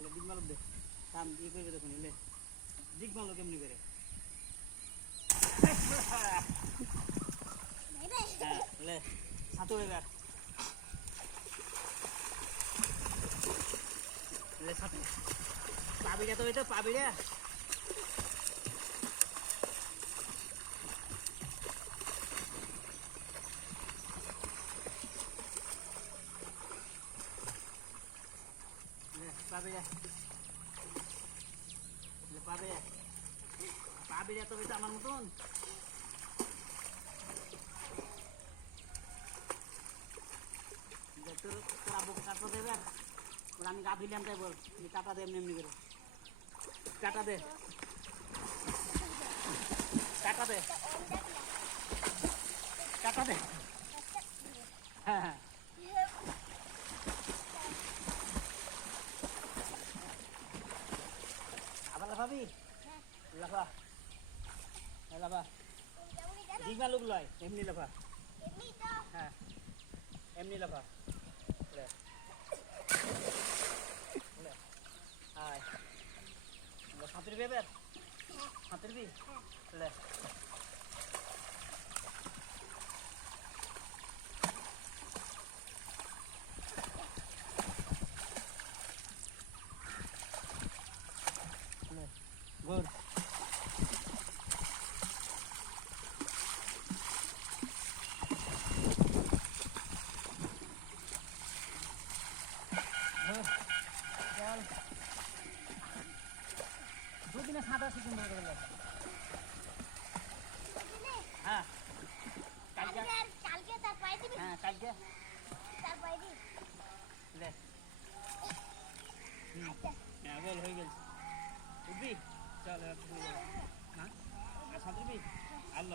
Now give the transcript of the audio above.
দিক মালক দে কাম ই করবে দেখুন এলে দিক মালক এমনি করে হ্যাঁ লে ছাতু এবার লে ছাতু পাবিড়া তো এটা পাবিড়া লে পাবিড়া লে পাবিড়া পাবিড়া তো এটা আমার মতন তোর তোরা বুক কাটতে দেবে আমি গা ধুইলাম তাই বল কাটা দে এমনি এমনি করে কাটা দে কাটা দে কাটা দে হ্যাঁ হ্যাঁ আবার লাফাবি লাফা লাফা দিক মালুক লয় এমনি লাফা হ্যাঁ এমনি লাফা হাই সাঁতরবি এবার সাঁতরবি লে গুড চল দুদিনে সাঁতার শিখুন হ্যাঁ কালকে হ্যাঁ কালকে লে হ্যাঁ বল হয়ে গেছে উঠবি চল হ্যাঁ সাঁতরবি আলু